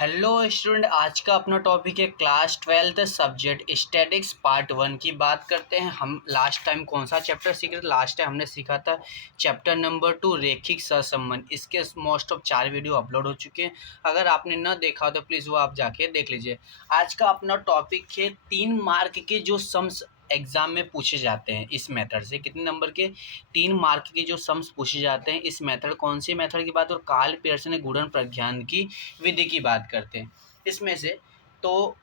Hello student, आज का अपना टॉपिक है class 12th subject statics part 1 की बात करते हैं। हम लास्ट टाइम कौन सा चैप्टर सीखे थे? लास्ट टाइम हमने सीखा था चैप्टर नंबर 2 रेखिक सहसंबंध। इसके मोस्ट ऑफ 4 वीडियो अपलोड हो चुके हैं। अगर आपने न देखा हो तो प्लीज़ वो आप जाके देख लीजिए। आज का अपना टॉपिक है 3 मार्क के जो सम्स एग्जाम में पूछे जाते हैं इस मेथड से। कितने नंबर के? 3 मार्क के जो सम्स पूछे जाते हैं इस मेथड। कौन सी मेथड की बात? और कार्ल पियर्सन गुणन प्रज्ञान की विधि की बात करते हैं इसमें से। तो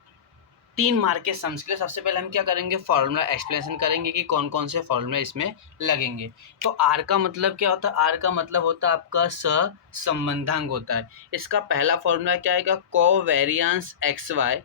3 मार्क के सम्स के लिए सबसे पहले हम क्या करेंगे? फॉर्मूला एक्सप्लेनेशन करेंगे कि कौन कौन से फॉर्मूला इसमें लगेंगे। तो आर का मतलब क्या होता है? आर का मतलब होता है आपका सहसंबंधांक होता है। इसका पहला फॉर्मूला क्या आएगा? Covariance x y,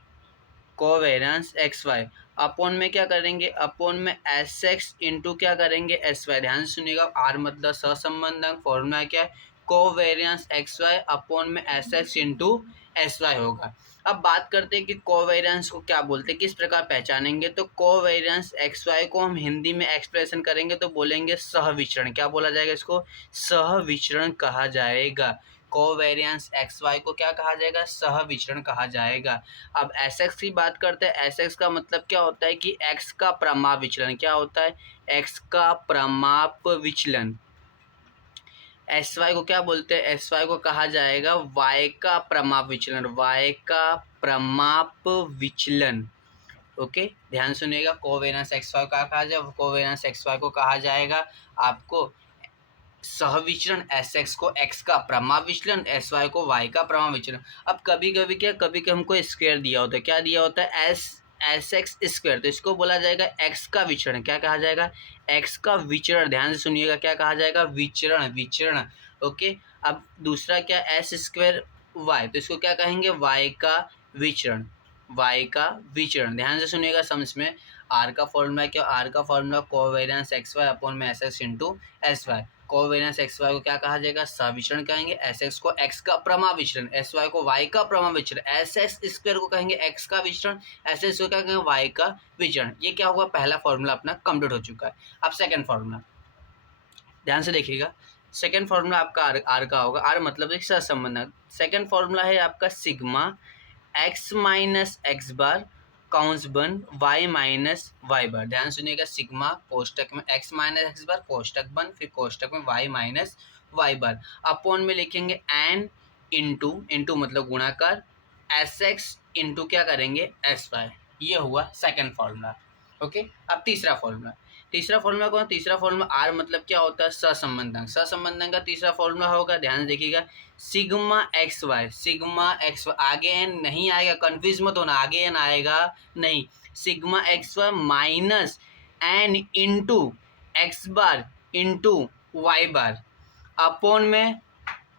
covariance x y upon में क्या करेंगे? अपॉन में एस एक्स इंटू क्या करेंगे? S y. ध्यान से सुनिएगा, आर मतलब सहसंबंधांक, फॉर्मूला क्या है? कोवेरियंस एक्स वाई अपॉन में s x into s y होगा। अब बात करते हैं कि कोवेरियंस को क्या बोलते हैं, किस प्रकार पहचानेंगे। तो कोवेरियंस एक्स वाई को हम हिंदी में एक्सप्रेशन करेंगे तो बोलेंगे सहविचरण। क्या बोला जाएगा? इसको सहविचरण कहा जाएगा। कोवेरियंस एक्स वाई को क्या कहा जाएगा? सहविचरण कहा जाएगा। अब एस एक्स की बात करते हैं। एस एक्स का मतलब क्या होता है कि एक्स का प्रमाप विचलन। क्या होता है? एक्स का प्रमाप विचलन। एस वाई को क्या बोलते हैं? एस वाई को कहा जाएगा वाई का प्रमाप विचलन, वाई का प्रमाप विचलन। ओके, ध्यान सुनिएगा। कोवेरियंस एक्स वाई का कहा जाएगा, कोवेरियंस एक्स वाई को कहा जाएगा आपको सहविचरण। एस एक्स को एक्स का प्रमाप विचलन, एस वाई को वाई का प्रमाप विचलन। अब कभी कभी हमको स्क्वायर दिया होता है। क्या दिया होता है? S x square. तो इसको बोला जाएगा एक्स का विचरण। क्या कहा जाएगा? एक्स का विचरण। ध्यान से सुनिएगा, क्या कहा जाएगा? विचरण, विचरण। ओके, अब दूसरा क्या? एस स्क्वायर वाई, तो इसको क्या कहेंगे? वाई का विचरण, वाई का विचरण। ध्यान से सुनिएगा सम्स में। आर का फॉर्मूला क्या? आर का formula covariance x y upon में s x into s y. Covariance x y को क्या कहा जाएगा? सहविचरण कहेंगे। एस एक्स को एक्स का प्रमाप विचरण, एस वाई को वाई का प्रमाप विचरण। एस एक्स स्क्वायर को कहेंगे एक्स का विचरण, एस एक्स को क्या कहेंगे? वाई का विचरण। ये क्या होगा? पहला फॉर्मूला अपना कंप्लीट हो चुका है। अब सेकंड फॉर्मूला ध्यान से देखिएगा। सेकंड फॉर्मूला आपका आर का होगा। आर मतलब एक सहसंबंध। सेकंड फॉर्मूला है आपका सिग्मा एक्स माइनस एक्स बार काउंस बन वाई माइनस वाई बार। ध्यान सुनिएगा, सिग्मा कोष्टक में एक्स माइनस एक्स बार कोष्टक बन, फिर कोष्टक में y minus y bar upon में लिखेंगे एन इंटू, इंटू मतलब गुणाकार, एस एक्स इंटू क्या करेंगे? S y. ये हुआ सेकंड फॉर्मूला। ओके, अब तीसरा फॉर्मूला। तीसरा फॉर्मूला कौन? तीसरा फॉर्मूला आर मतलब क्या होता है? सहसंबंधांक। सहसंबंधांक का तीसरा फॉर्मूला होगा, ध्यान से देखिएगा, sigma x y. Sigma x y आगे एन नहीं आएगा, कंफ्यूज मत होना, आगे एन आएगा नहीं। Sigma x y minus n into x bar into y bar upon में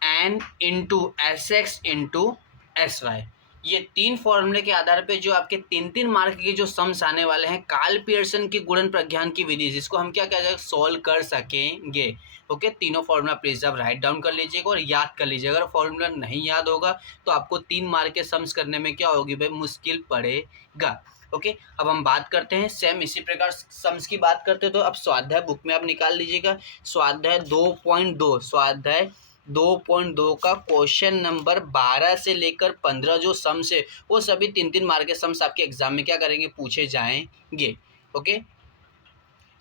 n into s x into s y. ये 3 फॉर्मूले के आधार पे जो आपके 3 मार्क के जो सम्स आने वाले हैं कार्ल पियर्सन की गुणन प्रज्ञान की विधि, जिसको हम क्या कह सॉल्व कर सकेंगे। ओके, तीनों फॉर्मूला प्लीज आप राइट डाउन कर लीजिएगा और याद कर लीजिएगा। अगर फॉर्मूला नहीं याद होगा तो आपको 3 मार्क के सम्स करने में क्या होगी भाई? मुश्किल पड़ेगा। ओके, अब हम बात करते हैं सेम इसी प्रकार सम्स की बात करते हैं। तो अब स्वाध्याय बुक में आप निकाल लीजिएगा, स्वाध्याय 2.2, स्वाध्याय 2.2 का क्वेश्चन नंबर 12 से लेकर 15 जो सम्स है वो सभी 3 मार्क के सम्स आपके एग्जाम में क्या करेंगे? पूछे जाएंगे। ओके,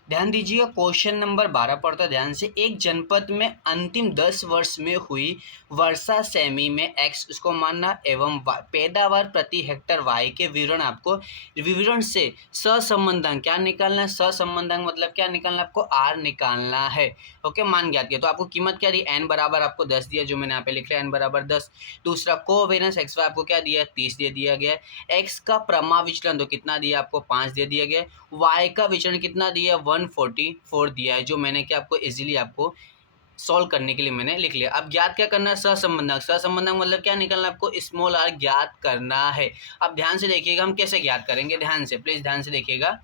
ध्यान दीजिएगा, क्वेश्चन नंबर 12 पढ़ता ध्यान से। एक जनपद में अंतिम 10 वर्ष में हुई वर्षा सेमी में एक्स उसको मानना एवं पैदावार प्रति हेक्टर वाई के विवरण आपको, विवरण से सहसंबंधांक क्या निकालना है? सहसंबंधांक मतलब क्या निकालना है? आपको आर निकालना है। ओके, मान ज्ञात किया। तो आपको कीमत क्या दी? एन बराबर आपको 10 दिया, जो मैंने यहाँ पे लिख लिया, एन बराबर 10। दूसरा कोवेरियंस एक्स वाई आपको क्या दिया? 30 दे दिया गया। एक्स का प्रमाप विचलन तो कितना दिया? आपको 5 दे दिया गया। वाई का विचलन कितना दिया? 144 दिया है, जो मैंने क्या आपको इजीली आपको सॉल्व करने के लिए मैंने लिख लिया। अब ज्ञात क्या करना है? सहसंबंधक। सहसंबंधक मतलब क्या निकालना है? आपको स्मॉल आर ज्ञात करना है। अब ध्यान से देखिएगा हम कैसे ज्ञात करेंगे, ध्यान से प्लीज ध्यान से देखिएगा।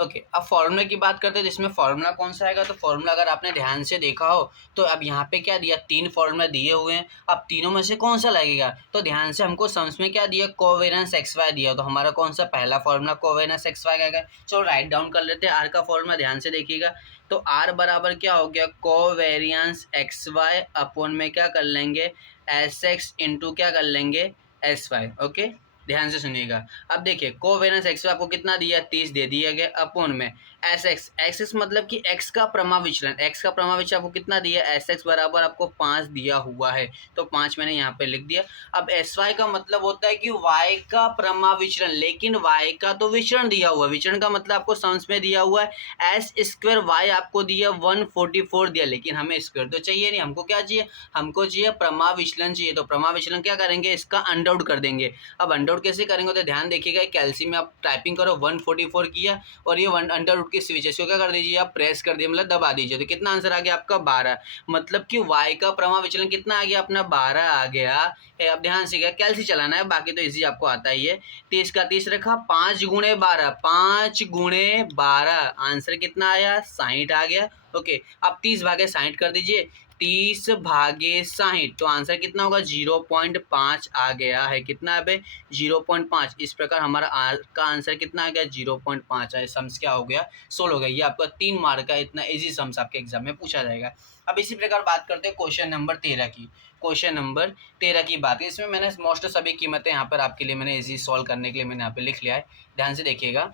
ओके, अब फॉर्मूला की बात करते हैं। इसमें फॉर्मूला कौन सा आएगा? तो फॉर्मूला अगर आपने ध्यान से देखा हो तो अब यहाँ पे क्या दिया? 3 फॉर्मूला दिए हुए हैं। अब तीनों में से कौन सा लगेगा? तो ध्यान से, हमको सम्स में क्या दिया? कोवेरियंस एक्स वाई दिया, तो हमारा कौन सा पहला फॉर्मूला कोवेरियंस एक्स वाई आएगा। चलो राइट डाउन कर लेते हैं आर का फॉर्मूला, ध्यान से देखिएगा। तो आर बराबर क्या हो गया, कोवेरियंस एक्स वाई अपॉन में क्या कर लेंगे, एस एक्स इंटू क्या कर लेंगे, एस वाई। ओके, ध्यान से सुनिएगा। अब देखिए कोवेरियंस एक्स वाई आपको कितना दिया, 30 दे दिया गया, अपॉन में एस एक्स, एक्स एक्स मतलब कि एक्स का प्रमा विचलन, एक्स का प्रमा विचलन आपको कितना दिया, एस एक्स बराबर आपको 5 दिया हुआ है, तो 5 मैंने यहाँ पे लिख दिया। अब एस वाई का मतलब होता है कि वाई का प्रमा विचलन, लेकिन वाई का तो विचरण दिया हुआ है, विचरण का मतलब आपको समझ में दिया हुआ है, एस स्क्वायर वाई आपको दिया 144 दिया, लेकिन हमें स्क्वायर तो चाहिए नहीं, हमको क्या चाहिए, हमको चाहिए प्रमा विचलन चाहिए। तो प्रमा विचलन क्या करेंगे, इसका अंडरआउट कर देंगे। अब अंडरआउट कैसे करेंगे, तो ध्यान देखिएगा, कैलसी में आप टाइपिंग करो 144 किया और ये अंडरआउट की स्विच, इसको क्या कर दीजिए, आप प्रेस कर दिए, मतलब दबा दीजिए, तो कितना आंसर आ गया आपका 12। मतलब कि y का प्रमा विचलन कितना आ गया अपना, 12 आ गया है। अब ध्यान से कैलसी चलाना है, बाकी तो इजी आपको आता ही है। 30 का 30 रखा, 5 गुणे 12, 5 गुणे 12, आंसर कितना आया, 60 आ गया। ओके, अब 30 भागे 60 कर दीजिए, 30 भागे 60, तो आंसर कितना होगा, 0.5 आ गया है। कितना है, 0.5। इस प्रकार हमारा आर का आंसर कितना आ गया, 0.5 है। सम्स क्या हो गया, 16 हो गया। ये आपका 3 मार्क का इतना इजी सम्स आपके एग्जाम में पूछा जाएगा। अब इसी प्रकार बात करते हैं क्वेश्चन नंबर 13 की। क्वेश्चन नंबर 13 की बात है, इसमें मैंने मोस्ट सभी कीमतें यहाँ पर आपके लिए मैंने इजी सॉल्व करने के लिए मैंने यहाँ पे लिख लिया है, ध्यान से देखिएगा।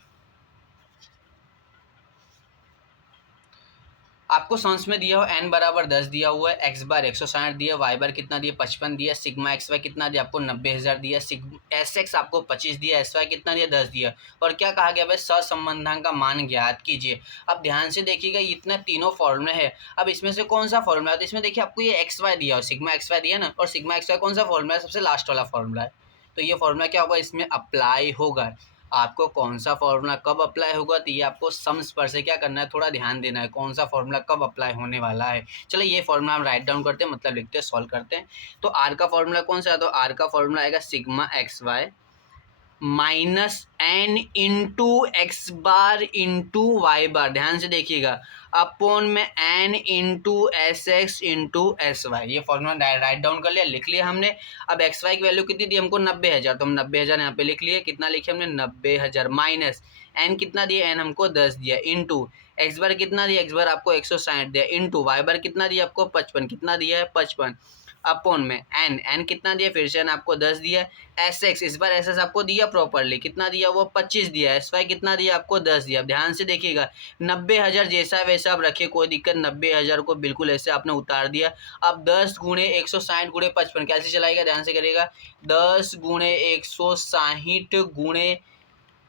आपको समझ में दिया हो n बराबर 10 दिया हुआ है, x बार 160 दिया, y बार कितना दिया 55 दिया, सिग्मा एक्स वाई कितना दिया आपको 90,000 दिया, एस एक्स आपको 25 दिया, एस वाई कितना दिया 10 दिया, और क्या कहा गया भाई, सहसंबंधांक का मान ज्ञात कीजिए। अब ध्यान से देखिएगा, इतना तीनों फॉर्मूला है। अब इसमें से कौन सा फॉर्मूला है, तो इसमें देखिए आपको ये एक्स वाई दिया और सिग्मा एक्स वाई दिया ना, और सिग्मा एक्स वाई कौन सा फॉर्मूला है, सबसे लास्ट वाला फॉर्मूला है, तो ये फॉर्मूला क्या होगा, इसमें अप्लाई होगा। आपको कौन सा फॉर्मूला कब अप्लाई होगा, तो ये आपको सम्स पर से क्या करना है, थोड़ा ध्यान देना है, कौन सा फॉर्मूला कब अप्लाई होने वाला है। चलिए ये फॉर्मूला हम राइट डाउन करते हैं, मतलब लिखते हैं, सॉल्व करते हैं। तो आर का फॉर्मूला कौन सा है, तो आर का फॉर्मूला आएगा sigma x y minus n into x bar into y bar, ध्यान से देखिएगा, अपॉन में n into s x into s y. ये फॉर्मूला राइट डाउन कर लिया, लिख लिया हमने। अब एक्स वाई की वैल्यू कितनी दी हमको, 90,000, तो हम 90,000 यहाँ पे लिख लिए। कितना लिखे हमने, 90,000 माइनस एन कितना दिया, एन हमको 10 दिया, इंटू एक्स बार कितना दिया, एक्स बार आपको 160 दिया, इंटू वाई बार कितना दिया आपको 55, कितना दिया है 55, अपॉन में एन कितना दिया, फिर से एन आपको 10 दिया, एस एक्स इस बार एस एस आपको दिया प्रॉपरली, कितना दिया वो 25 दिया, एस वाई कितना दिया आपको 10 दिया। ध्यान से देखिएगा, 90,000 जैसा वैसा आप रखिए, कोई दिक्कत, 90,000 को बिल्कुल ऐसे आपने उतार दिया। अब 10 गुणे 160 गुणे 55 कैसे चलाएगा, ध्यान से करिएगा, 10 गुणे 160 गुणे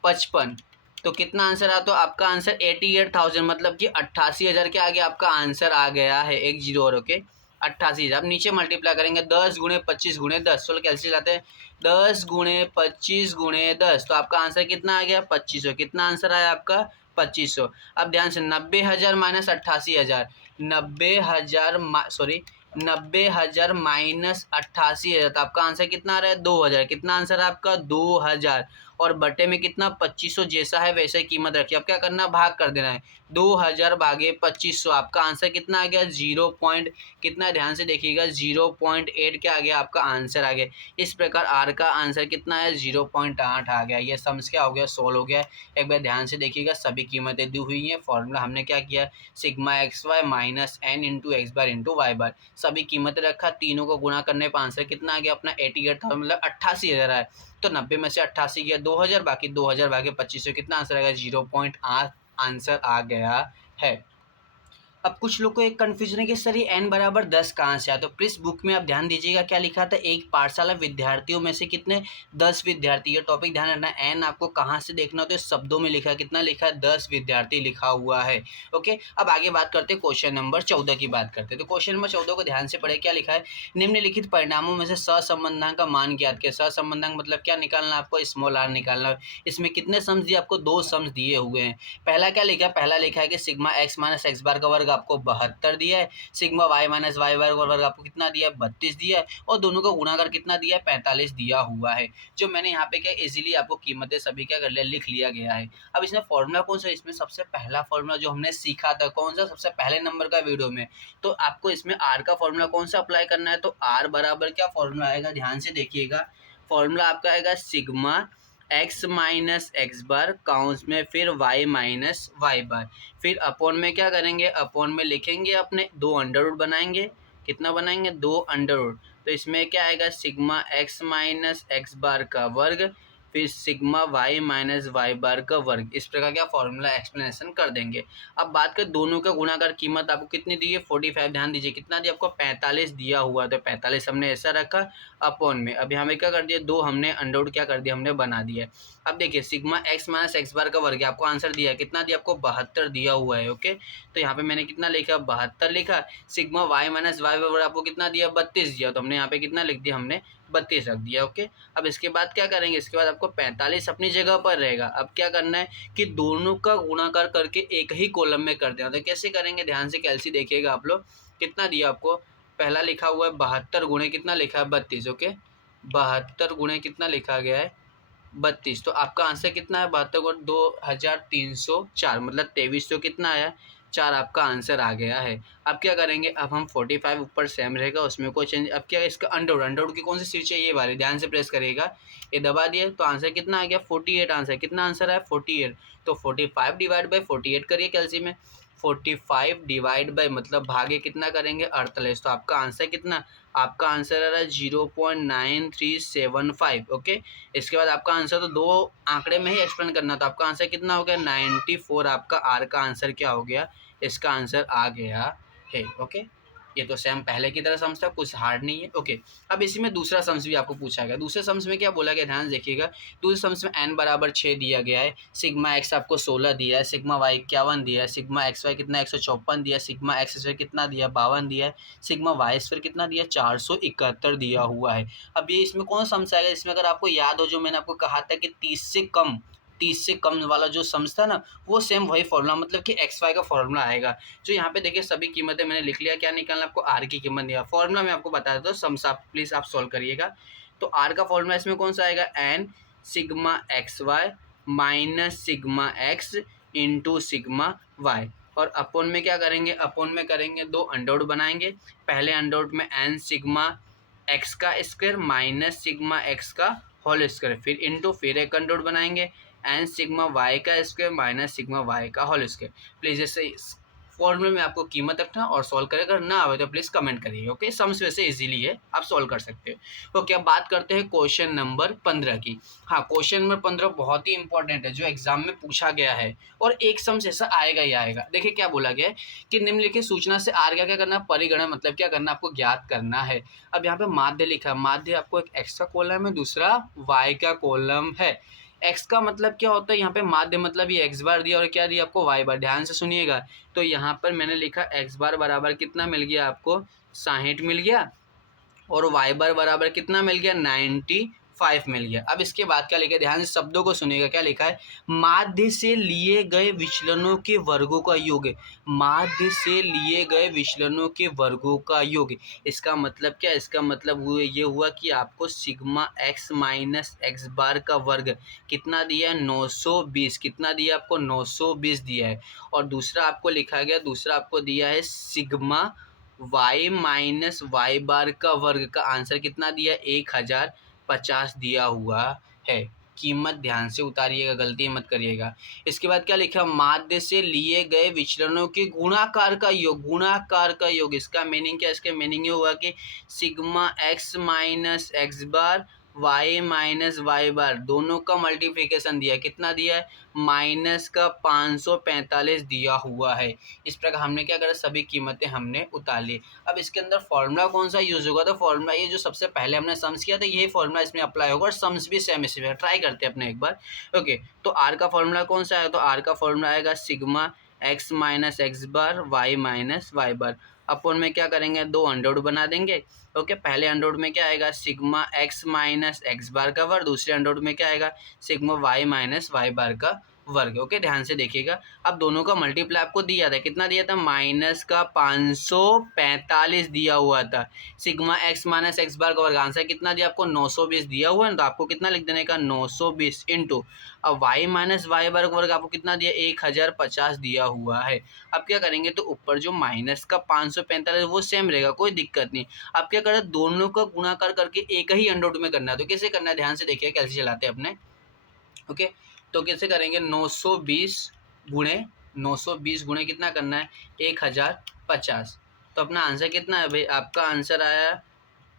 55, तो कितना आंसर आ, तो आपका आंसर 88,000, मतलब कि 88,000 के आगे आपका आंसर आ गया है, एक जीरो और। ओके, 88,000। अब नीचे मल्टीप्लाई करेंगे, 10 गुणे 25 गुणे 10, चलो कैसे लाते हैं, 10 गुणे 25 गुणे 10, तो आपका आंसर कितना आ गया 2500। कितना आंसर आया आपका 2500। अब ध्यान से 90,000 माइनस 88,000, 90,000 सॉरी 90,000 माइनस 88,000, तो आपका आंसर कितना आ रहा है 2,000। कितना आंसर है आपका 2,000, और बटे में कितना 2500 जैसा है वैसे ही कीमत रखिए। अब क्या करना है, भाग कर देना है, 2,000 भागे 2500, आपका आंसर कितना आ गया 0 पॉइंट कितना, ध्यान से देखिएगा 0.8 क्या आ गया आपका आंसर आ गया। इस प्रकार आर का आंसर कितना है 0.8 आ गया। ये सम्स क्या हो गया, सोल्व हो गया। एक बार ध्यान से देखिएगा, सभी कीमतें दी हुई हैं, फॉर्मूला हमने क्या किया, sigma x y minus n into x bar into y bar, सभी कीमतें रखा, तीनों को गुणा करने पर आंसर कितना आ गया अपना 88,000, मतलब 88,000 है। तो 90 में से 88 गया 2,000, बाकी 2,000 भागे 2500, कितना आंसर आएगा 0.8 आंसर आ गया है। अब कुछ लोग को एक कन्फ्यूजन है कि सर ये n बराबर 10 कहाँ से आया, तो प्लीज़ बुक में आप ध्यान दीजिएगा, क्या लिखा था, एक पाठशाला विद्यार्थियों में से कितने 10 विद्यार्थी। ये टॉपिक ध्यान रखना, n आपको कहाँ से देखना हो, तो शब्दों में लिखा, कितना लिखा है 10 विद्यार्थी लिखा हुआ है। ओके, अब आगे बात करते हैं, क्वेश्चन नंबर 14 की बात करते हैं। तो क्वेश्चन नंबर 14 को ध्यान से पढ़े, क्या लिखा है, निम्नलिखित परिणामों में से सहसंबंधांक का मान ज्ञात किया। सहसंबंधांक मतलब क्या निकालना, आपको स्मॉल आर निकालना। इसमें कितने सम्स दिए, आपको 2 सम्स दिए हुए हैं। पहला क्या लिखा है, पहला लिखा है कि सिग्मा एक्स माइनस एक्स बार का वर्ग आपको 72 दिया है, सिग्मा वाई माइनस वाई बार का वर्ग आपको कितना दिया है 32 दिया है, और दोनों को गुणा कर कितना दिया है 45 दिया हुआ है। जो मैंने यहाँ पे क्या इजीली आपको कीमतें सभी क्या कर लिया, लिख लिया गया है। अब इसमें फॉर्मूला कौन सा, इसमें सबसे पहला फॉर्मूला जो हमने सीखा था, कौन सा, सबसे पहले नंबर का वीडियो में, तो आपको इसमें आर का फॉर्मूला कौन सा अप्लाई करना है, तो आर बराबर क्या फॉर्मूला आएगा, ध्यान से देखिएगा, फॉर्मूला आपका आएगा सिग्मा एक्स माइनस एक्स बार काउंस में फिर वाई माइनस वाई बार, फिर अपॉन में क्या करेंगे, अपॉन में लिखेंगे अपने दो अंडर रूट बनाएंगे, कितना बनाएंगे, दो अंडर रूट, तो इसमें क्या आएगा सिग्मा एक्स माइनस एक्स बार का वर्ग फिर सिग्मा वाई माइनस वाई बार का वर्ग, इस प्रकार का फॉर्मूला एक्सप्लेनेशन कर देंगे। अब बात करें दोनों का गुणाकार, कीमत आपको कितनी दी है 45, ध्यान दीजिए कितना दिया आपको 45 दिया हुआ, तो 45 हमने ऐसा रखा अपॉन में, अभी हमें क्या कर दिया, दो हमने अंडर रूट क्या कर दिया, हमने बना दिया। अब देखिए सिग्मा एक्स माइनस एक्स बार का वर्ग, आपको आंसर दिया है, कितना दिया आपको 72 दिया हुआ है। ओके, तो यहाँ पे मैंने कितना लिखा 72 लिखा। सिग्मा वाई माइनस वाई बार आपको कितना दिया 32 दिया, तो हमने यहाँ पे कितना लिख दिया, हमने 32 रख दिया। ओके, अब इसके बाद क्या करेंगे, इसके बाद आपको 45 अपनी जगह पर रहेगा। अब क्या करना है कि दोनों का गुणाकार करके एक ही कॉलम में कर देना, तो कैसे करेंगे ध्यान से कैलसी देखिएगा आप लोग, कितना दिया आपको, पहला लिखा हुआ है 72 गुणे कितना लिखा है 32। ओके, 72 गुणे कितना लिखा गया है 32, तो आपका आंसर कितना है 72 गुणे 2304, मतलब 2300 कितना आया 4, आपका आंसर आ गया है। अब क्या करेंगे, अब हम 45 ऊपर सेम रहेगा, उसमें कोई चेंज, अब क्या है इसका अंडर रूट की कौन सी सीट चाहिए, ये वाली, ध्यान से प्रेस करिएगा, ये दबा दिए तो आंसर कितना आ गया 48, आंसर कितना आंसर है 48, तो 45 डिवाइड बाई 48 करिए कैलसी में, 45 डिवाइड बाई मतलब भागे कितना करेंगे 48, तो आपका आंसर कितना, आपका आंसर आ रहा है 0.9375। ओके, इसके बाद आपका आंसर तो दो आंकड़े में ही एक्सप्लेन करना, तो आपका आंसर कितना हो गया 94, आपका आर का आंसर क्या हो गया, इसका आंसर आ गया है। ओके, ये तो सेम पहले की तरह सम्स था, कुछ हार्ड नहीं है। ओके, अब इसी में दूसरा सम्स भी आपको पूछा गया, दूसरे सम्स में क्या बोला गया ध्यान देखिएगा, दूसरे सम्स में n बराबर 6 दिया गया है, सिग्मा एक्स आपको 16 दिया है, सिग्मा वाई 51 दिया है, सिग्मा एक्स वाई कितना 154 दिया है, सिग्मा एक्स स्क्वायर कितना दिया 52 दिया है, सिग्मा वाई स्क्वायर कितना दिया 471 दिया हुआ है। अब ये इसमें कौन सम्स आएगा, इसमें अगर आपको याद हो जो मैंने आपको कहा था कि 30 से कम वाला जो सम्स था ना, वो सेम वही फॉर्मूला, मतलब कि एक्स वाई का फॉर्मूला आएगा। जो यहाँ पे देखिए सभी कीमतें मैंने लिख लिया, क्या निकालना आपको, आर की कीमत दिया, फॉर्मूला मैं आपको बता देता हूँ, सम्स आप प्लीज़ आप सॉल्व करिएगा। तो आर का फॉर्मूला इसमें कौन सा आएगा, n sigma x y minus sigma x into sigma y, और अपोन में क्या करेंगे, अपोन में करेंगे दो अंडर रूट बनाएंगे, पहले अंडर रूट में एन सिग्मा एक्स का स्क्वायर माइनस सिग्मा एक्स का होल स्क्वायर, फिर इंटू फिर एक अंडर रूट बनाएंगे एन सिग्मा वाई का स्क्वायर माइनस सिग्मा वाई का होल स्क्वायर। प्लीज़ ऐसे फॉर्मूले में आपको कीमत रखना और सॉल्व करें, अगर ना आवे तो प्लीज़ कमेंट करिए। ओके, सम्स वैसे इजीली है, आप सॉल्व कर सकते हो। ओके, अब बात करते हैं क्वेश्चन नंबर 15 की। हाँ, क्वेश्चन नंबर 15 बहुत ही इंपॉर्टेंट है, जो एग्जाम में पूछा गया है, और एक सम्स ऐसा आएगा ही आएगा। देखिए क्या बोला गया है कि निम्नलिखित सूचना से आर का क्या करना, परिगणना मतलब क्या करना, आपको ज्ञात करना है। अब यहाँ पे माध्य लिखा है, माध्य आपको एक एक्स का कॉलम है, दूसरा वाई का कॉलम है। एक्स का मतलब क्या होता है, यहाँ पे माध्य मतलब ये एक्स बार दिया और क्या दिया आपको वाई बार, ध्यान से सुनिएगा। तो यहाँ पर मैंने लिखा एक्स बार बराबर कितना मिल गया आपको 60 मिल गया, और वाई बार बराबर कितना मिल गया 95 मिल गया। अब इसके बाद क्या लिखा है, ध्यान से शब्दों को सुनिएगा, क्या लिखा है, माध्य से लिए गए विचलनों के वर्गों का योग, माध्य से लिए गए विचलनों के वर्गों का योग। इसका मतलब क्या, इसका मतलब ये हुआ कि आपको सिग्मा एक्स माइनस एक्स बार का वर्ग कितना दिया है 920, कितना दिया आपको 920 दिया है, और दूसरा आपको लिखा गया, दूसरा आपको दिया है सिग्मा वाई माइनस वाई बार का वर्ग का आंसर कितना दिया 1050 दिया हुआ है। कीमत ध्यान से उतारिएगा, गलती मत करिएगा। इसके बाद क्या लिखा, माध्य से लिए गए विचलनों के गुणाकार का योग, गुणाकार का योग, इसका मीनिंग क्या, इसका मीनिंग ये हुआ कि सिग्मा एक्स माइनस एक्स बार वाई माइनस वाई बार दोनों का मल्टीप्लिकेशन दिया, कितना दिया है माइनस का 545 दिया हुआ है। इस प्रकार हमने क्या करा, सभी कीमतें हमने उतार ली। अब इसके अंदर फॉर्मूला कौन सा यूज़ होगा, तो फॉर्मूला ये जो सबसे पहले हमने सम्स किया था यही फॉर्मूला इसमें अप्लाई होगा, और सम्स भी सेम इसी में ट्राई करते हैं अपने एक बार। ओके, तो आर का फॉर्मूला कौन सा आएगा, तो आर का फॉर्मूला आएगा सिग्मा एक्स माइनस एक्स बार वाई माइनस वाई बार, अपन में क्या करेंगे दो अंडर रूट बना देंगे। ओके, पहले अंडर रूट में क्या आएगा सिग्मा एक्स माइनस एक्स बार का वर्ग, दूसरे अंडर रूट में क्या आएगा सिग्मा वाई माइनस वाई बार का वर्ग। ओके, ध्यान से देखिएगा। अब दोनों का मल्टीप्लाई आपको दिया था, कितना दिया था माइनस का 545 दिया हुआ था। सिग्मा एक्स माइनस एक्स बार का वर्ग आंसर कितना दिया आपको 920 दिया हुआ है, तो आपको कितना लिख देने का 920 इंटू, अब वाई माइनस वाई बार का वर्ग आपको कितना दिया 1050 दिया हुआ है। अब क्या करेंगे, तो ऊपर जो माइनस का 545 वो सेम रहेगा, कोई दिक्कत नहीं। अब क्या करें, दोनों का गुणाकार करके एक ही अंडर रूट में करना है, तो कैसे करना है ध्यान से देखिए, कैसे चलाते हैं अपने। ओके, तो कैसे करेंगे, 920 गुणे कितना करना है, 1050। तो अपना आंसर कितना है भाई, आपका आंसर आया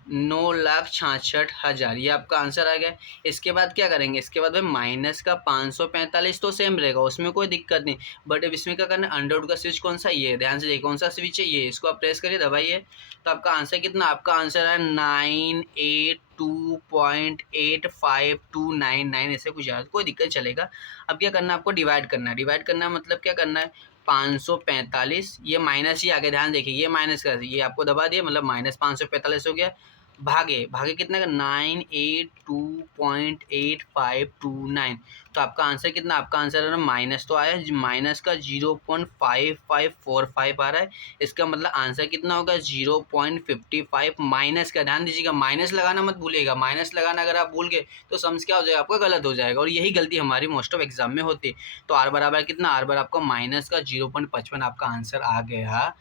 9,66,000, ये आपका आंसर आ गया। इसके बाद क्या करेंगे, इसके बाद भाई माइनस का 545 तो सेम रहेगा, उसमें कोई दिक्कत नहीं, बट अब इसमें क्या करना है, अंडर रूट का स्विच कौन सा, ये ध्यान से देखिए कौन सा स्विच है, ये, इसको आप प्रेस करिए, दबाइए, तो आपका आंसर कितना, आपका आंसर है 982.85299, ऐसे कुछ याद, कोई दिक्कत चलेगा। अब क्या करना है, आपको डिवाइड करना है, डिवाइड करना है मतलब क्या करना है, 545, ये माइनस ही आ गया, ध्यान देखिए, ये माइनस का, ये आपको दबा दिया, मतलब माइनस 545 हो गया, भागे भागे कितना का, 982.8529, तो आपका आंसर कितना, आपका आंसर है ना, माइनस तो आया, माइनस का 0.5545 आ रहा है, इसका मतलब आंसर कितना होगा, 0.55 माइनस का, ध्यान दीजिएगा, माइनस लगाना मत भूलिएगा, माइनस लगाना अगर आप भूल गए तो सम्स क्या हो जाएगा, आपका गलत हो जाएगा, और यही गलती हमारी मोस्ट ऑफ एग्जाम में होती है। तो आर बराबर कितना, आर बराबर आपका माइनस का 0.55 आपका आंसर आ गया।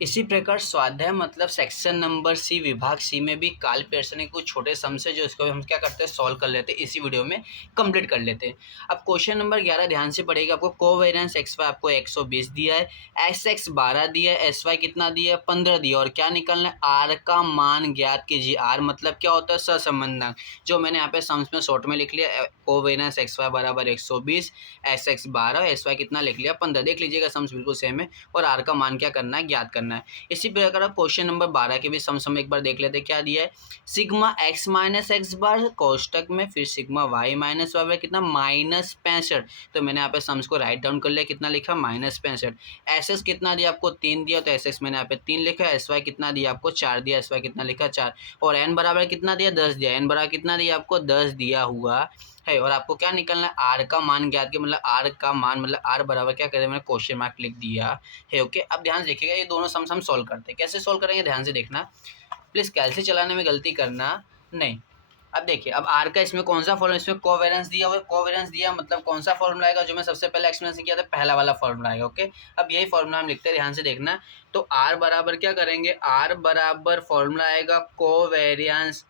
इसी प्रकार स्वाध्याय मतलब सेक्शन नंबर सी, विभाग सी में भी काल पेयरसन के कुछ छोटे सम से जो इसको हम क्या करते हैं, सॉल्व कर लेते हैं, इसी वीडियो में कंप्लीट कर लेते हैं। अब क्वेश्चन नंबर 11 ध्यान से पढ़ेगा, आपको कोवेरिएंस एक्स वाई आपको 120 दिया है, एस एक्स 12 दिया है, एस वाई कितना दिया है, 15 दिया, और क्या निकलना है, आर का मान ज्ञात कीजिए। आर मतलब क्या होता है, सहसंबंधांक, जो मैंने यहाँ पे सम्स में शॉर्ट में लिख लिया, कोवेरिएंस एक्स वाई बराबर 120, एस एक्स 12, एस वाई कितना लिख लिया 15, देख लीजिएगा सम्स बिल्कुल सेम है, और आर का मान क्या करना है, ज्ञात करना है। इसी प्रकार आप क्वेश्चन नंबर 12 के भी सम एक बार देख लेते हैं, क्या दिया है, sigma x minus x bar कोष्टक में, फिर सिग्मा वाई माइनस वाई बार कितना, -65, तो मैंने यहाँ पे सम्स को राइट डाउन कर लिया, कितना लिखा, -65, एस एस कितना दिया आपको 3 दिया, तो एस एक्स मैंने यहाँ पे 3 लिखा, एस वाई कितना दिया आपको 4 दिया, एस वाई कितना लिखा 4, और एन बराबर कितना दिया 10 दिया, एन बराबर कितना दिया आपको 10 दिया हुआ है, और आपको क्या निकलना है, आर का मान ज्ञात किया, मतलब आर का मान मतलब आर बराबर क्या करें, मैंने क्वेश्चन मार्क लिख दिया है। ओके, अब ध्यान से देखिएगा, ये दोनों सम्स हम सॉल्व करते हैं, कैसे सॉल्व करेंगे ध्यान से देखना, प्लीज कैलसी चलाने में गलती करना नहीं। अब देखिए, अब आर का इसमें कौन सा फॉर्मूला, इसमें कोवेरिएंस दिया हुआ है, कोवेरिएंस दिया मतलब कौन सा फॉर्मूला आएगा, जो मैं सबसे पहले एक्सप्लेनेशन किया था, पहला वाला फॉर्मूला आएगा। ओके, अब यही फॉर्मूला हम लिखते हैं, ध्यान से देखना, तो आर बराबर क्या करेंगे, आर बराबर फॉर्मूला आएगा कोवेरिएंस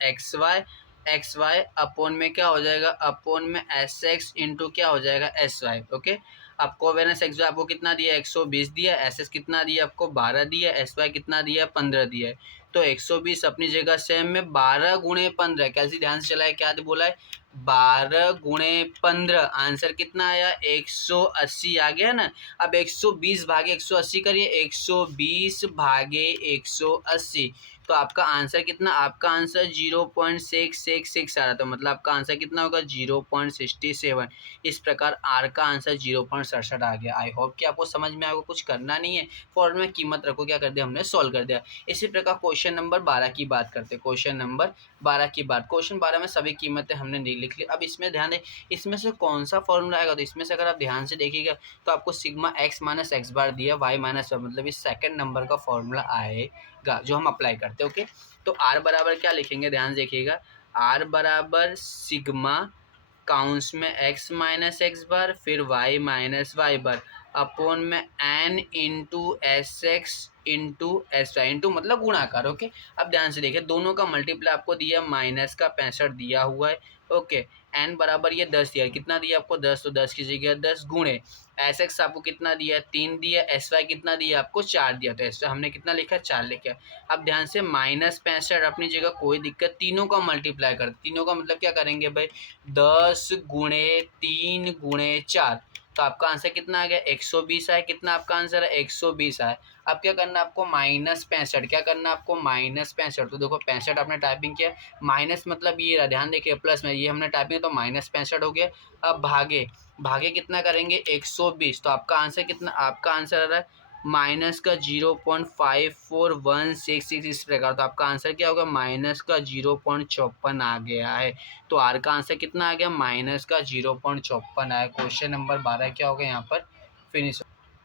एक्स वाई अपॉन में क्या हो जाएगा, अपॉन में एस एक्स इंटू क्या हो जाएगा, एस वाई। ओके, अब कोवेरिएंस एक्स वाई आपको कितना दिया, 120 दिया, एस एस कितना दिया आपको 12 दिया, एस वाई कितना दिया 15 दिया है, तो 120 अपनी जगह सेम में 12 गुणे 15, कैसे ध्यान से चलाए, क्या बोला है, 12 गुणे 15, आंसर कितना आया 180 आ गया ना। अब 120 भागे 180 करिए, 120 भागे 180, तो आपका आंसर कितना, आपका आंसर 0.666 आ रहा था, मतलब आपका आंसर कितना होगा 0.67। इस प्रकार आर का आंसर 0.67 आ गया। आई होप कि आपको समझ में आएगा, कुछ करना नहीं है, फॉर्मूले में कीमत रखो, क्या कर दिया हमने, सॉल्व कर दिया। इसी प्रकार क्वेश्चन नंबर 12 की बात करते हैं, क्वेश्चन नंबर 12 की बात, क्वेश्चन 12 में सभी कीमतें हमने लिख ली। अब इसमें ध्यान दें, इसमें से कौन सा फॉर्मूला आएगा, तो इसमें से अगर आप ध्यान से देखिएगा तो आपको सिग्मा एक्स माइनस एक्स बार दिया, वाई माइनस वाई, मतलब इस सेकंड नंबर का फॉर्मूला आएगा जो हम अप्लाई करते हैं। ओके, तो आर बराबर क्या लिखेंगे, ध्यान से देखिएगा, आर बराबर सिग्मा काउंस में एक्स माइनस एक्स बार, फिर y minus y bar, upon में n into s x into s y, into मतलब गुणाकार। ओके, अब ध्यान से देखिए, दोनों का मल्टीप्लाई आपको दिया, माइनस का 65 दिया हुआ है। ओके, एन बराबर ये 10 दिया, कितना दिया आपको 10, तो 10 की जगह 10 गुणे एस एक्स आपको कितना दिया 3 दिया, एस वाई कितना दिया आपको 4 दिया, तो एस वाई हमने कितना लिखा 4 लिखा। अब ध्यान से -65 अपनी जगह कोई दिक्कत, तीनों का मल्टीप्लाई कर, तीनों का मतलब क्या करेंगे भाई 10 गुणे 3 गुणे 4, तो आपका आंसर कितना आ गया 120 आया, कितना आपका आंसर है 120 आया। अब क्या करना है आपको -65, क्या करना है आपको -65, तो देखो 65 आपने टाइपिंग किया, माइनस मतलब ये रहा, ध्यान देखिए प्लस में ये हमने टाइपिंग, तो -65 हो गया। अब भागे भागे कितना करेंगे 120, तो आपका आंसर कितना, आपका आंसर आ रहा है माइनस का 0.5416 इस प्रकार, तो आपका आंसर क्या होगा माइनस का 0.54 आ गया है। तो आर का आंसर कितना आ गया माइनस का 0.54 आया। क्वेश्चन नंबर 12 क्या होगा यहाँ पर फिनिश।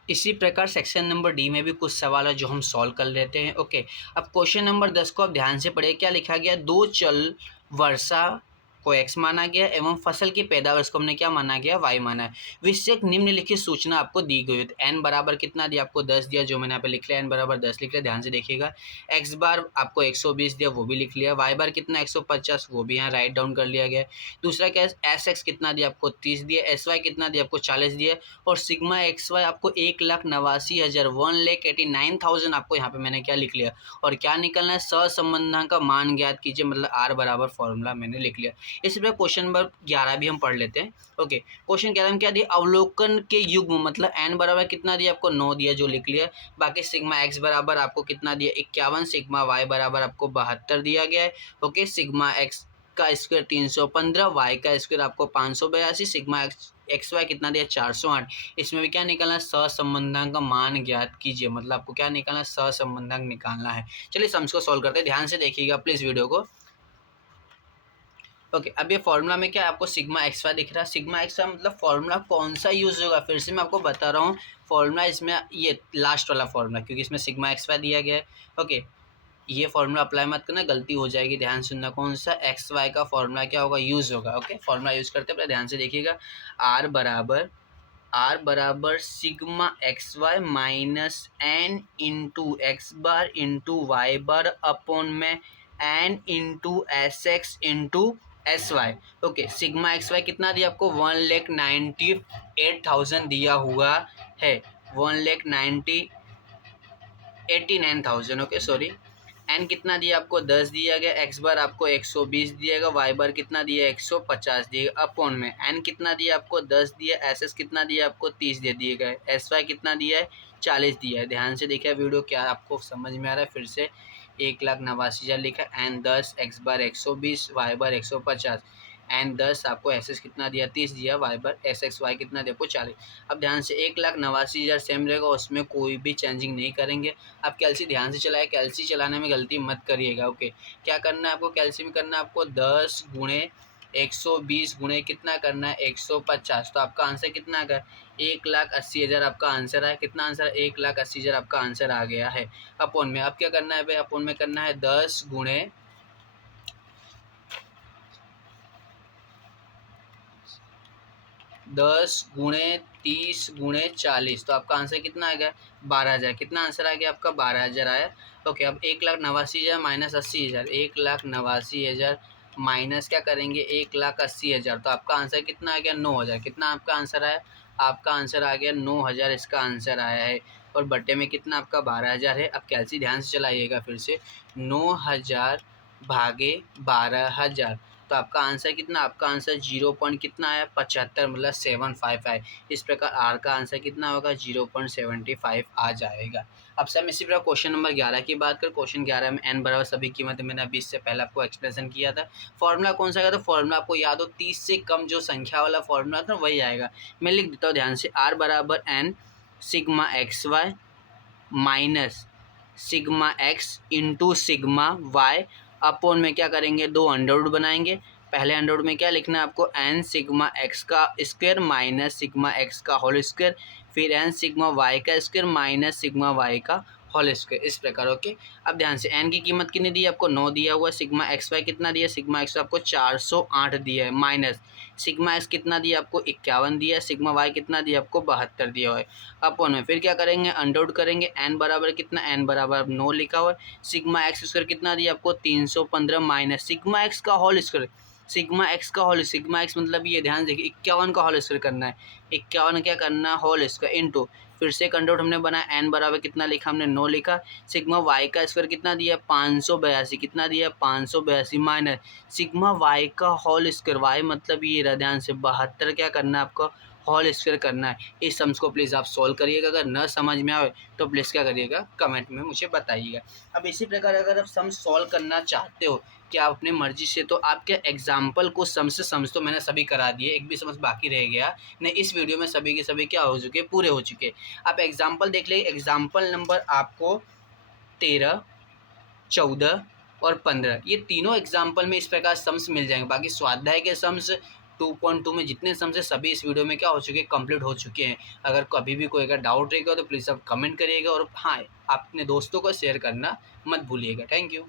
इसी प्रकार सेक्शन नंबर डी में भी कुछ सवाल है जो हम सॉल्व कर लेते हैं। ओके, अब क्वेश्चन नंबर 10 को आप ध्यान से पढ़िए, क्या लिखा गया, दो चल वर्षा को x माना गया एवं फसल की पैदावार को हमने क्या माना गया, y माना है। विषयक निम्नलिखित सूचना आपको दी गई है। n बराबर कितना दिया आपको 10 दिया, जो मैंने यहाँ पे लिख लिया, n बराबर 10 लिख लिया, ध्यान से देखिएगा। x बार आपको 120 दिया, वो भी लिख लिया। y बार कितना 150, वो भी यहाँ राइट डाउन कर लिया गया। दूसरा क्या है, एस एक्स कितना दिया आपको 30 दिया, एस वाई कितना दिया आपको 40 दिया, और सिग्मा एक्स वाई आपको 1,89,000 1,89,000 आपको यहाँ पे मैंने क्या लिख लिया। और क्या निकलना है, सहसंबंधांक का मान ज्ञात कीजिए, मतलब आर बराबर फॉर्मूला मैंने लिख लिया। इसी प्रकार क्वेश्चन नंबर 11 भी हम पढ़ लेते हैं। ओके, क्वेश्चन 11 में क्या दिया, अवलोकन के युग्म मतलब एन बराबर कितना दिया आपको 9 दिया, जो लिख लिया। बाकी सिग्मा एक्स बराबर आपको कितना दिया 51, सिग्मा वाई बराबर आपको 72 दिया गया है। ओके, सिग्मा एक्स का स्क्वायर 315, वाई का स्क्वायर आपको 582, सिग्मा एक्स वाई कितना दिया 408। इसमें भी क्या निकालना है, सहसंबंधांक का मान ज्ञात कीजिए, मतलब आपको क्या निकालना है, सहसंबंधांक निकालना है। चलिए सम्स को सॉल्व करते हैं, ध्यान से देखिएगा प्लीज वीडियो को। ओके, अब ये फॉर्मूला में क्या है, आपको सिग्मा एक्स वाई दिख रहा है। सिग्मा एक्स वाई मतलब फॉर्मूला कौन सा यूज होगा, फिर से मैं आपको बता रहा हूँ। फॉर्मूला इसमें ये लास्ट वाला फॉर्मूला, क्योंकि इसमें सिग्मा एक्स वाई दिया गया है। ओके, ये फॉर्मूला अप्लाई मत करना, गलती हो जाएगी, ध्यान सुनना। कौन सा, एक्स वाई का फॉर्मूला क्या होगा, यूज होगा। ओके, फॉर्मूला यूज करते हैं, ध्यान से देखिएगा। आर बराबर sigma x y minus n into x bar into y bar upon में n into s x into s y. Okay, sigma x y कितना दिया आपको 1,98,000 दिया हुआ है, 1,89,000। ओके सॉरी, एन कितना दिया आपको 10 दिया गया, एक्स बार आपको 120 दिएगा, वाई बार कितना दिया 150 दिएगा, अपॉन में एन कितना दिया आपको 10 दिया, एस एस कितना दिया आपको 30 दे दिए गए, एस वाई कितना दिया है 40 दिया है। ध्यान से देखिए वीडियो, क्या आपको समझ में आ रहा है, फिर से 1,89,000 लिखा, एन 10, एक्स बार 120, वाई बार 150, एन 10 आपको एस एस कितना दिया 30 दिया, वाई बार एस एक्स वाई कितना दिया आपको 40। अब ध्यान से 1,89,000 सेम रहेगा, उसमें कोई भी चेंजिंग नहीं करेंगे। आप कैल्सी ध्यान से चलाए, कैल्सी चलाने में गलती मत करिएगा। ओके, क्या करना है आपको, कैल्सी में करना है आपको 10 गुणे 120 गुणे कितना करना है 150, तो आपका आंसर कितना आ गया 1,80,000 आपका आंसर है। कितना आंसर है 1,80,000 आपका आंसर आ गया है। अपॉन में अब क्या करना है भाई, अपॉन में करना है 10 गुणे 30 गुणे 40, तो आपका आंसर कितना आ गया 12,000। कितना आंसर आ गया आपका 12,000 आया। ओके, अब 1,89,000 माइनस 80,000, 1,89,000 माइनस क्या करेंगे 1,80,000, तो आपका आंसर कितना आ गया 9,000। कितना आपका आंसर आया, आपका आंसर आ गया 9,000, इसका आंसर आया है। और बट्टे में कितना आपका 12,000 है। अब कैल्सी ध्यान से चलाइएगा, फिर से 9,000 भागे 12,000, तो आपका आंसर कितना, आपका आंसर 0 कितना आया 75, मतलब 75 आए। इस प्रकार आर का आंसर कितना होगा 0.75 आ जाएगा। अब सर इसी प्रकार क्वेश्चन नंबर 11 की बात करें। क्वेश्चन 11 में एन बराबर सभी कीमत मैंने अभी इससे पहले आपको एक्सप्लेनेशन किया था। फॉर्मूला कौन सा आएगा, तो फॉर्मूला आपको याद हो 30 से कम जो संख्या वाला फॉर्मूला था वही आएगा। मैं लिख देता हूँ ध्यान से, आर बराबर n sigma x y minus sigma x into sigma y upon में क्या करेंगे 2 अंडर रूट बनाएंगे। पहले अंडर रूट में क्या लिखना है आपको एन सिग्मा एक्स का स्क्वायर माइनस सिग्मा एक्स का होल स्क्वायर, फिर एन सिग्मा वाई का स्क्वायर माइनस सिग्मा वाई का होल स्क्वायर, इस प्रकार। ओके, अब ध्यान से एन की कीमत कितनी दी है आपको 9 दिया हुआ, सिग्मा एक्स वाई कितना दिया, सिग्मा एक्स आपको 408 दिया है, माइनस सिग्मा एक्स कितना दिया आपको 51 दिया है, सिग्मा वाई कितना दिया आपको 72 दिया हुआ है। अपॉन में फिर क्या करेंगे अंडर रूट करेंगे, एन बराबर कितना, एन बराबर 9 लिखा हुआ है, सिग्मा एक्स स्क्वायर कितना दिया आपको 315 माइनस सिग्मा एक्स का होल स्क्वायर, सिग्मा एक्स का होल, सिग्मा एक्स मतलब ये ध्यान देखिए 51 का होल स्क्वायर करना है, 51 क्या करना है होल स्क्वायर इंटू, फिर से एक अंडर रूट हमने बनाया, एन बराबर कितना लिखा हमने 9 लिखा, सिग्मा वाई का स्क्वायर कितना दिया 582, कितना दिया 582 माइनस सिग्मा वाई का होल स्क्वायर, वाई मतलब ये रहा ध्यान से 72 क्या करना है आपको होल स्क्वायर करना है। इस सम्स को प्लीज़ आप सॉल्व करिएगा, अगर न समझ में आए तो प्लीज़ क्या करिएगा कमेंट में मुझे बताइएगा। अब इसी प्रकार अगर आप सम सॉल्व करना चाहते हो कि आप अपनी मर्जी से, तो आपके एग्जाम्पल को सम से समझ तो मैंने सभी करा दिए, एक भी समझ बाकी रह गया नहीं, इस वीडियो में सभी के सभी क्या हो चुके पूरे हो चुके। आप एग्जाम्पल देख लीजिए, एग्जाम्पल नंबर आपको 13, 14 और 15 ये तीनों एग्जाम्पल में इस प्रकार सम्स मिल जाएंगे। बाकी स्वाध्याय के सम्स 2.2 में जितने सम्स है सभी इस वीडियो में क्या हो चुके हैं कंप्लीट हो चुके हैं। अगर कभी भी कोई अगर डाउट रहेगा तो प्लीज़ आप कमेंट करिएगा, और हाँ अपने दोस्तों को शेयर करना मत भूलिएगा। Thank you.